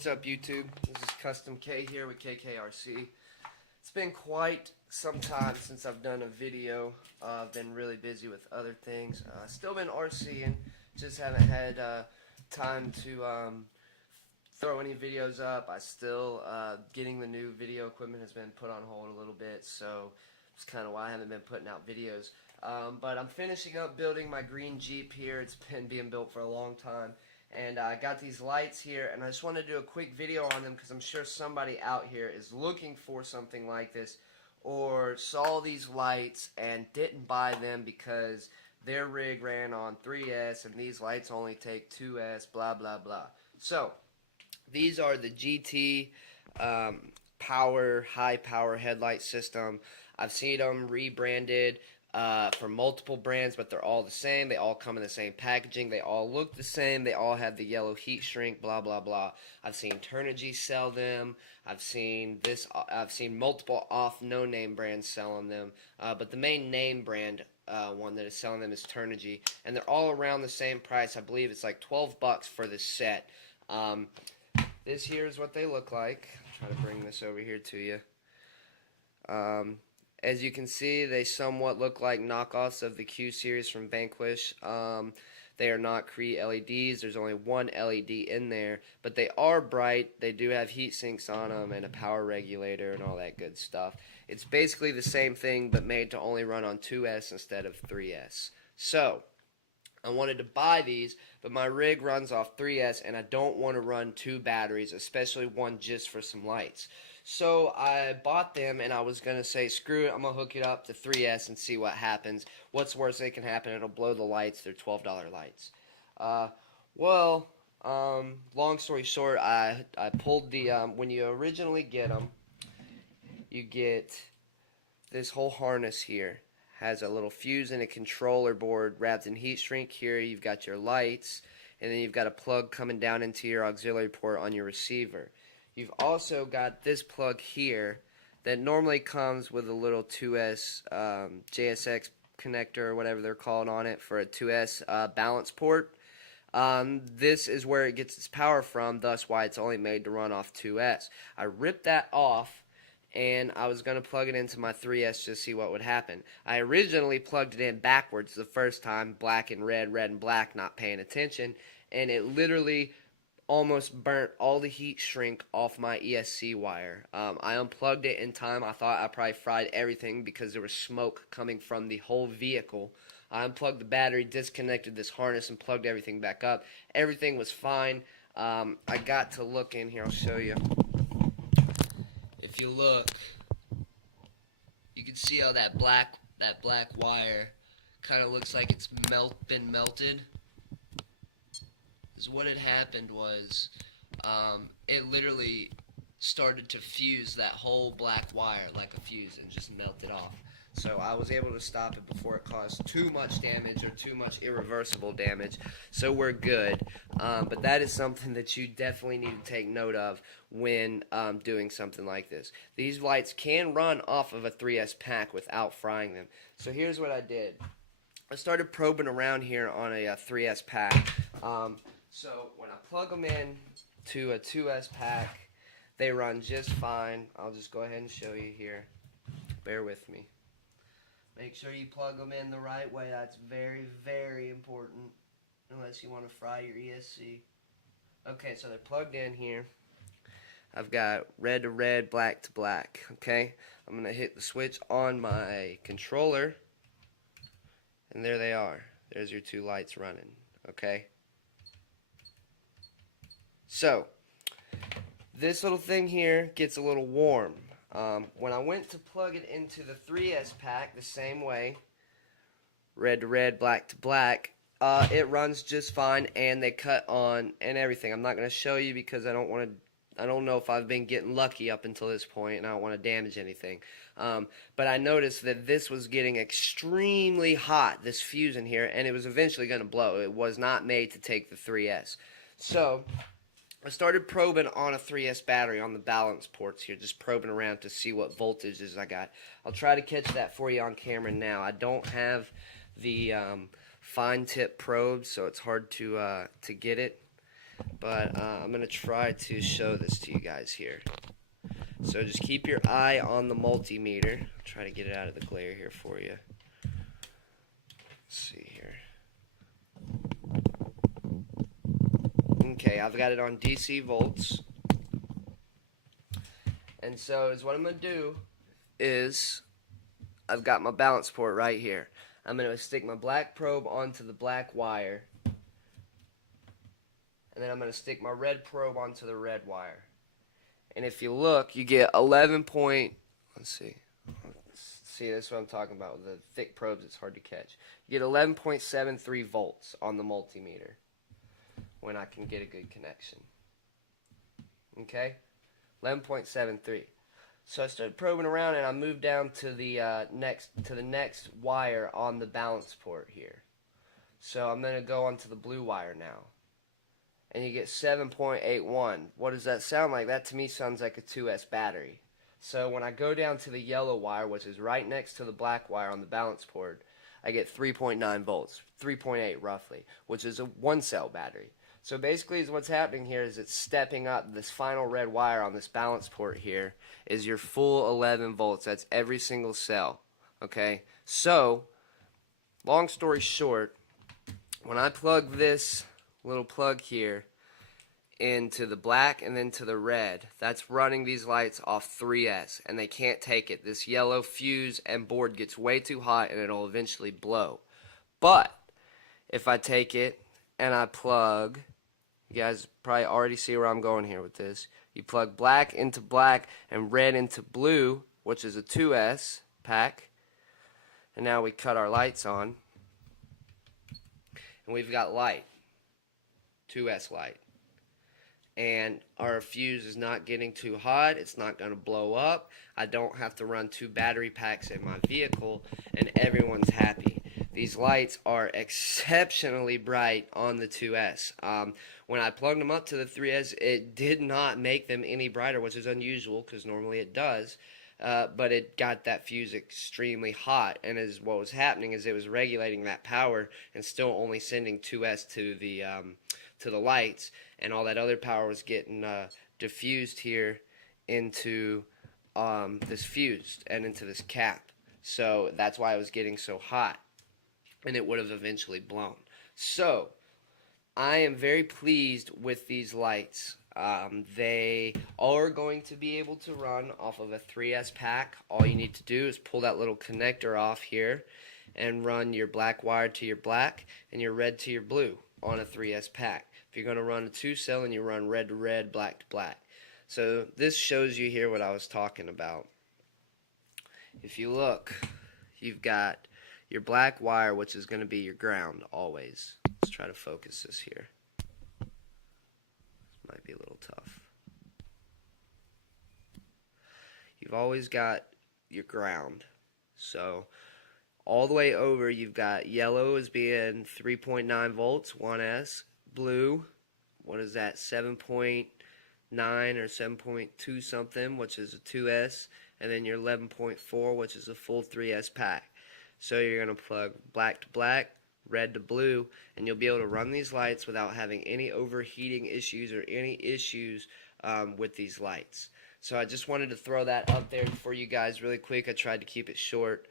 What's up, YouTube? This is Custom K here with KKRC. It's been quite some time since I've done a video. I've been really busy with other things. Still been RCing, just haven't had time to throw any videos up. I still, getting the new video equipment has been put on hold a little bit, so it's kind of why I haven't been putting out videos. But I'm finishing up building my green Jeep here. It's been being built for a long time. And I got these lights here, and I just wanted to do a quick video on them because I'm sure somebody out here is looking for something like this or saw these lights and didn't buy them because their rig ran on 3S and these lights only take 2S, blah, blah, blah. So, these are the GT high power headlight system. I've seen them rebranded for multiple brands, but they're all the same. They all come in the same packaging. They all look the same. They all have the yellow heat shrink, blah, blah, blah. I've seen Turnigy sell them. I've seen multiple off no-name brands selling them. But the main name brand one that is selling them is Turnigy. And they're all around the same price. I believe it's like 12 bucks for this set. This here is what they look like. I'll try to bring this over here to you. As you can see, they somewhat look like knockoffs of the Q series from Vanquish. They are not Cree LEDs. There's only one LED in there, but they are bright. They do have heat sinks on them and a power regulator and all that good stuff. It's basically the same thing, but made to only run on 2S instead of 3S. So, I wanted to buy these, but my rig runs off 3S, and I don't want to run two batteries, especially one just for some lights. So I bought them, and I was going to say, screw it, I'm going to hook it up to 3S and see what happens. What's worse that can happen? It'll blow the lights. They're $12 lights. Long story short, I pulled the, when you originally get them, you get this whole harness here. Has a little fuse and a controller board wrapped in heat shrink. Here you've got your lights, and then you've got a plug coming down into your auxiliary port on your receiver. You've also got this plug here that normally comes with a little 2S JSX connector or whatever they're called on it for a 2S balance port. This is where it gets its power from, thus why it's only made to run off 2S. I ripped that off, and I was going to plug it into my 3S to see what would happen. I originally plugged it in backwards the first time, black and red, red and black, not paying attention, and it literally almost burnt all the heat shrink off my ESC wire. I unplugged it in time. I thought I probably fried everything because there was smoke coming from the whole vehicle. I unplugged the battery, disconnected this harness, and plugged everything back up. Everything was fine. I got to look in here. I'll show you. If you look, you can see how that black wire kind of looks like it's been melted. What had happened was it literally started to fuse that whole black wire like a fuse and just melted off. So I was able to stop it before it caused too much damage or too much irreversible damage. So we're good. But that is something that you definitely need to take note of when doing something like this. These lights can run off of a 3S pack without frying them. So here's what I did. I started probing around here on a 3S pack. So when I plug them in to a 2S pack, they run just fine. I'll just go ahead and show you here. Bear with me. Make sure you plug them in the right way. That's very, very important, unless you want to fry your ESC. Okay, so they're plugged in here. I've got red to red, black to black. Okay, I'm going to hit the switch on my controller, and there they are. There's your two lights running. Okay. So, this little thing here gets a little warm. When I went to plug it into the 3S pack the same way, red to red, black to black, it runs just fine, and they cut on and everything. I'm not going to show you because I don't know if I've been getting lucky up until this point, and I don't want to damage anything. But I noticed that this was getting extremely hot, this fuse in here, and it was eventually going to blow. It was not made to take the 3S. So I started probing on a 3S battery on the balance ports here, just probing around to see what voltages I got. I'll try to catch that for you on camera now. I don't have the fine tip probes, so it's hard to get it. but I'm going to try to show this to you guys here. So just keep your eye on the multimeter. Try to get it out of the glare here for you. Let's see here. Okay, I've got it on DC volts. And so what I'm going to do is I've got my balance port right here. I'm going to stick my black probe onto the black wire. And then I'm going to stick my red probe onto the red wire. And if you look, you get 11 point, let's see, this is what I'm talking about. With the thick probes, it's hard to catch. You get 11.73 volts on the multimeter when I can get a good connection. Okay, 11.73. So I started probing around, and I moved down to the next wire on the balance port here. So I'm going to go onto the blue wire now. And you get 7.81. What does that sound like? That to me sounds like a 2S battery. So when I go down to the yellow wire, which is right next to the black wire on the balance port, I get 3.9 volts, 3.8 roughly, which is a 1-cell battery. So basically what's happening here is it's stepping up. This final red wire on this balance port here is your full 11 volts. That's every single cell. Okay? So, long story short, when I plug this little plug here into the black and then to the red, that's running these lights off 3S, and they can't take it. This yellow fuse and board gets way too hot and it'll eventually blow. But if I take it and I plug, you guys probably already see where I'm going here with this. You plug black into black and red into blue, which is a 2S pack, and now we cut our lights on, and we've got light. 2S light, and our fuse is not getting too hot. It's not going to blow up. I don't have to run 2 battery packs in my vehicle, and everyone's happy. These lights are exceptionally bright on the 2S. When I plugged them up to the 3S, it did not make them any brighter, which is unusual because normally it does. But it got that fuse extremely hot, and what was happening is it was regulating that power and still only sending 2S to the lights, and all that other power was getting diffused here into this fuse and into this cap. So that's why it was getting so hot, and it would have eventually blown. So I am very pleased with these lights. They are going to be able to run off of a 3S pack. All you need to do is pull that little connector off here and run your black wire to your black and your red to your blue on a 3S pack. If you're going to run a 2-cell, and you run red to red, black to black. So this shows you here what I was talking about. If you look, you've got your black wire, which is going to be your ground always. Let's try to focus this here. This might be a little tough. You've always got your ground. So all the way over, you've got yellow as being 3.9 volts, 1S. Blue, what is that, 7.9 or 7.2 something, which is a 2S, and then your 11.4, which is a full 3S pack. So you're going to plug black to black, red to blue, and you'll be able to run these lights without having any overheating issues or any issues with these lights. So I just wanted to throw that up there for you guys really quick. I tried to keep it short.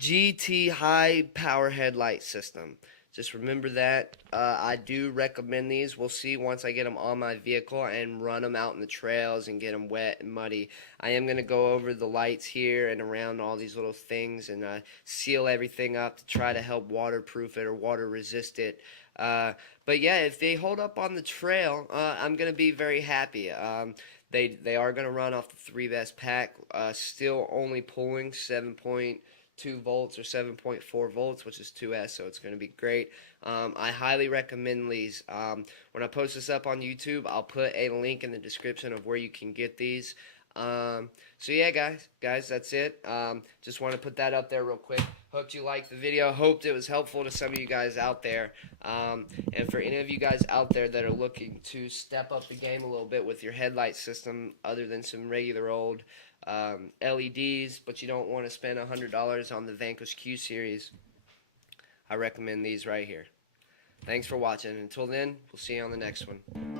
GT high power headlight system. Just remember that. I do recommend these. We'll see once I get them on my vehicle and run them out in the trails and get them wet and muddy. I am going to go over the lights here and around all these little things and seal everything up to try to help waterproof it or water resist it. But yeah, if they hold up on the trail, I'm going to be very happy. They are going to run off the 3S pack, still only pulling 7.2 volts or 7.4 volts, which is 2S, so it's going to be great. I highly recommend these. When I post this up on YouTube, I'll put a link in the description of where you can get these. So yeah, guys, that's it. Just want to put that up there real quick. Hope you liked the video. Hoped it was helpful to some of you guys out there. And for any of you guys out there that are looking to step up the game a little bit with your headlight system, other than some regular old LEDs, but you don't want to spend $100 on the Vanquish Q series, I recommend these right here. Thanks for watching. Until then, we'll see you on the next one.